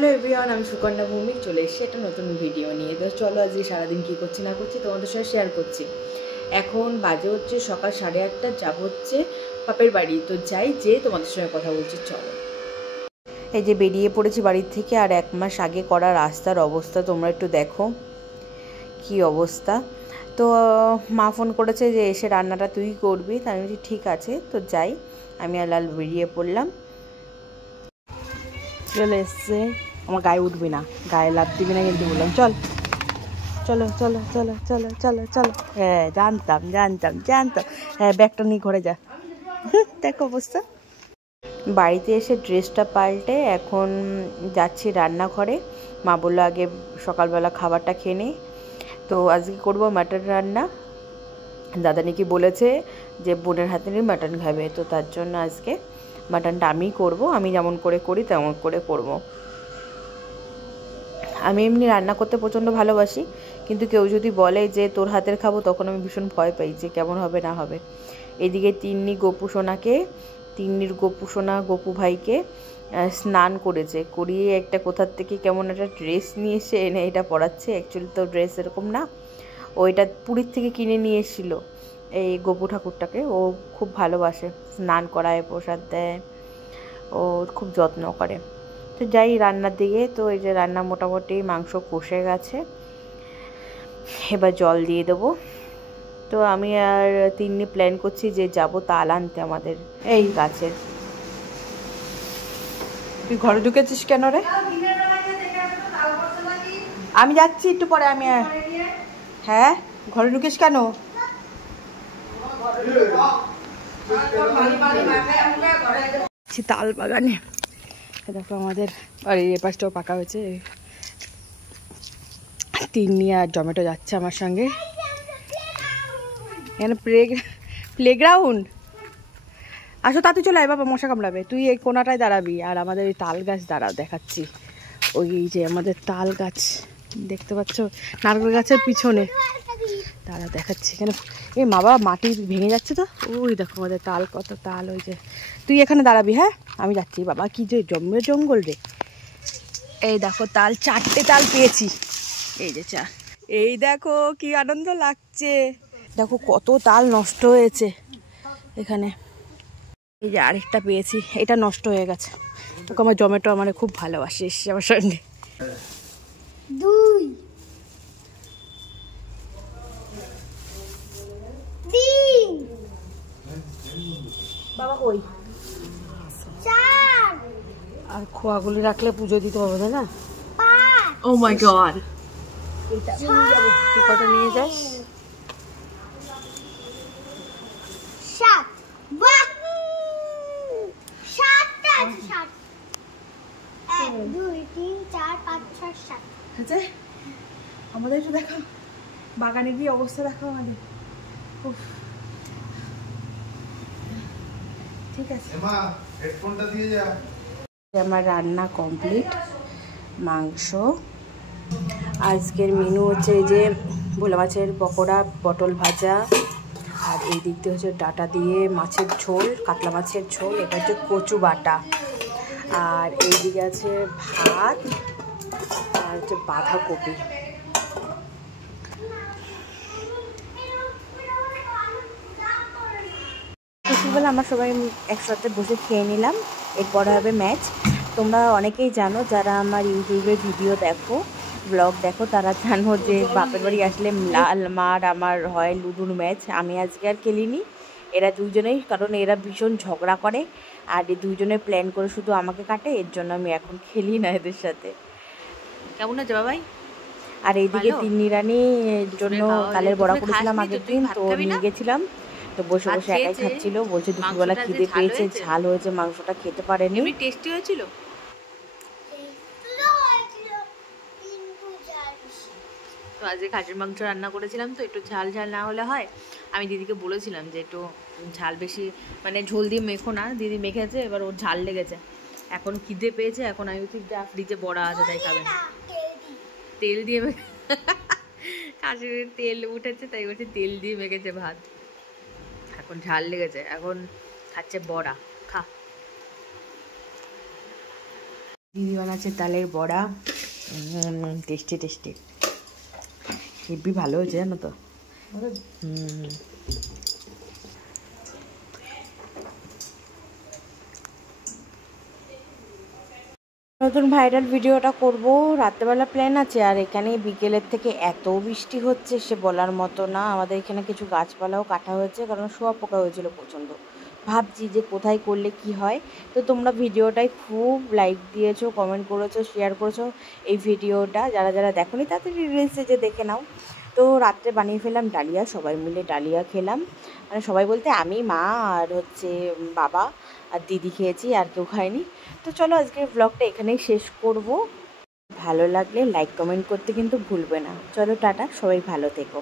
Hello everyone, আমি সুকন্যা ভৌমিক চলে এসেছি একটা নতুন ভিডিও নিয়ে। তো চলো আজকে সারাদিন কী করছি না করছি তোমাদের সঙ্গে শেয়ার করছি। এখন বাজে হচ্ছে সকাল 8:30, যাব হচ্ছে বাপের বাড়ি। তো যাই, যে তোমাদের সঙ্গে কথা বলছি চলো। এই যে বেরিয়ে পড়েছি বাড়ির থেকে, আর 1 মাস আগে করা রাস্তার অবস্থা তোমরা একটু দেখো কি অবস্থা। তো মা ফোন করেছে যে এসে রান্নাটা তুই করবি, তাই আমি বলছি ঠিক আছে। তো যাই, আমি আর লাল বেরিয়ে পড়লাম। চলে এসছে, আমার গায়ে উঠবি না, গায়ে লাভ দিবি না কিন্তু বললাম। চল চলো চলো চলো চলো চলো চলো। হ্যাঁ জানতাম জানতাম জানতাম। হ্যাঁ ব্যাগটা নিয়ে ঘরে যা। দেখো অবস্থা। বাড়িতে এসে ড্রেসটা পাল্টে এখন যাচ্ছি রান্নাঘরে। মা বললো আগে সকালবেলা খাবারটা খেয়ে নে। তো আজকে করবো মাটন রান্না। দাদা নাকি বলেছে যে বোনের হাতে নিয়ে মাটন খাবে, তো তার জন্য আজকে মাটনটা আমিই করবো। আমি যেমন করে করি তেমন করে করব। আমি এমনি রান্না করতে প্রচণ্ড ভালোবাসি, কিন্তু কেউ যদি বলে যে তোর হাতের খাবো, তখন আমি ভীষণ ভয় পাই যে কেমন হবে না হবে। এদিকে তিন্নির গপু সোনা গপু ভাইকে স্নান করেছে, করিয়ে একটা কোথার থেকে কেমন একটা ড্রেস নিয়ে এসে এনে এটা পরাচ্ছে। অ্যাকচুয়ালি তো ড্রেস এরকম না, ওইটা পুরীর থেকে কিনে নিয়ে এসেছিলো এই গপু ঠাকুরটাকে। ও খুব ভালোবাসে, স্নান করায়, প্রসাদ দেয়, ও খুব যত্ন করে। তো যাই রান্নার দিকে। তো এই যে রান্না মোটামুটি মাংস কষে গেছে, এবার জল দিয়ে দেবো। তো আমি আর তিন্নি প্ল্যান করছি যে যাব তাল আনতে আমাদের এই গাছের। তুই ঘরে ঢুকেছিস কেন রে? আমি যাচ্ছি একটু পরে। আমি হ্যাঁ, ঘরে ঢুকিস কেন? তাল বাগানে দেখো আমাদের, আর এই পাশটাও পাকা হয়েছে। তিন্নি আর জমেটো যাচ্ছে আমার সঙ্গে। এখানে প্লেগ্রাউন্ড। আসো তাতে চলে আয় বাবা, মশা কামড়াবে। তুই এই কোনাটায় দাঁড়াবি, আর আমাদের ওই তাল গাছ দাঁড়াও দেখাচ্ছি। ওই যে আমাদের তাল গাছ দেখতে পাচ্ছ, নারকেল গাছের পিছনে তারা দেখাচ্ছি। এখানে এই মা বাবা মাটি ভেঙে যাচ্ছে তো। ওই দেখো আমাদের তাল, কত তাল। ওই যে তুই এখানে দাঁড়াবি। হ্যাঁ আমি যাচ্ছি। বাবা কি যে জঙ্গল রে। এই দেখো তাল, 4টে তাল পেয়েছি। এই যে এই দেখো কি আনন্দ লাগছে। দেখো কত তাল নষ্ট হয়েছে এখানে। এই যে আরেকটা পেয়েছি, এটা নষ্ট হয়ে গেছে। তোকে আমার জমেটো মানে খুব ভালোবাসে, এসে আমার সঙ্গে। বাবা কই? আর খোয়াগুলি রাখলে পুজো দিতে পারবো, তাই না? ও মাই গড, তুই কটা নিয়ে যাস? 7। বাহ, 7টা আছে। 7, 1 2 3 4 5 6 7 আছে। আমাদের একটু দেখো বাগানে গিয়ে অবস্থা দেখো আমাদের। ঠিক আছে, হেডফোনটা দিয়ে যা। আমার রান্না কমপ্লিট। মাংস, আজকের মেনু হচ্ছে এই যে ভোলা মাছের পকোড়া, পটল ভাজা, আর এই দিক দিয়ে হচ্ছে ডাটা দিয়ে মাছের ঝোল, কাতলা মাছের ঝোল। এটা হচ্ছে কচু বাটা। আর এইদিকে আছে ভাত, আর হচ্ছে বাঁধাকপি। দুপুরবেলা আমরা সবাই একসাথে বসে খেয়ে নিলাম। এরপরে হবে ম্যাচ। তোমরা অনেকেই জানো, যারা আমার ইউটিউবে ভিডিও দেখো, ব্লগ দেখো, তারা জানো যে বাপের বাড়ি আসলে লাল মার আমার হয় লুডুর ম্যাচ। আমি আজকে আর খেলিনি, এরা দুজনেই, কারণ এরা ভীষণ ঝগড়া করে আর এই দুজনে প্ল্যান করে শুধু আমাকে কাটে। এর জন্য আমি এখন খেলি না এদের সাথে। কেমন আছে বাবাই? আর এইদিকে তিন্নি রানীর জন্য তালের বড়া করেছিলাম আগের দিন, তো নিয়ে গেছিলাম। তো বসে বসে একাই খাচ্ছিল, বলছে দুপুরবেলা খিদে পেয়েছে, ঝাল হয়েছে মাংসটা, খেতে পারেনি। টেস্টি হয়েছিল তো। আজকে খাসির মাংস রান্না করেছিলাম, তো একটু ঝাল ঝাল না হলে হয়। আমি দিদিকে বলেছিলাম যে একটু ঝাল বেশি, মানে ঝোল দিয়ে মেখো না। দিদি মেখেছে, এবার ওর ঝাল লেগেছে। এখন খিদে পেয়েছে, এখন আমি যা ফ্রিজে বড়া আছে তাই খাবে। তেল দিয়ে খাসির তেল উঠেছে, তাই বলছে তেল দিয়ে মেখেছে ভাত। এখন ঝাল লেগেছে, এখন খাচ্ছে বড়া। খা। দিদি বানাচ্ছে তালের বড়া, টেস্টি টেস্টি, হেবি ভালো হয়েছে জানো তো। নতুন ভাইরাল ভিডিওটা করব, রাত্রেবেলা প্ল্যান আছে। আর এখানে বিকেলের থেকে এত বৃষ্টি হচ্ছে সে বলার মতো না। আমাদের এখানে কিছু গাছপালাও কাটা হয়েছে, কারণ শুঁয়োপোকা হয়েছিল প্রচণ্ড। ভাবছি যে কোথায় করলে কি হয়। তো তোমরা ভিডিওটায় খুব লাইক দিয়েছো, কমেন্ট করেছো, শেয়ার করেছো। এই ভিডিওটা যারা যারা দেখোনি তাড়াতাড়ি রিলসে যে দেখে নাও। তো রাত্রে বানিয়ে ফেললাম ডালিয়া, সবাই মিলে ডালিয়া খেলাম। মানে সবাই বলতে আমি, মা আর হচ্ছে বাবা আর দিদি খেয়েছি, আর কেউ খায়নি। তো চলো আজকের ব্লগটা এখানেই শেষ করব। ভালো লাগলে লাইক কমেন্ট করতে কিন্তু ভুলবে না। চলো টাটা, সবাই ভালো থেকো।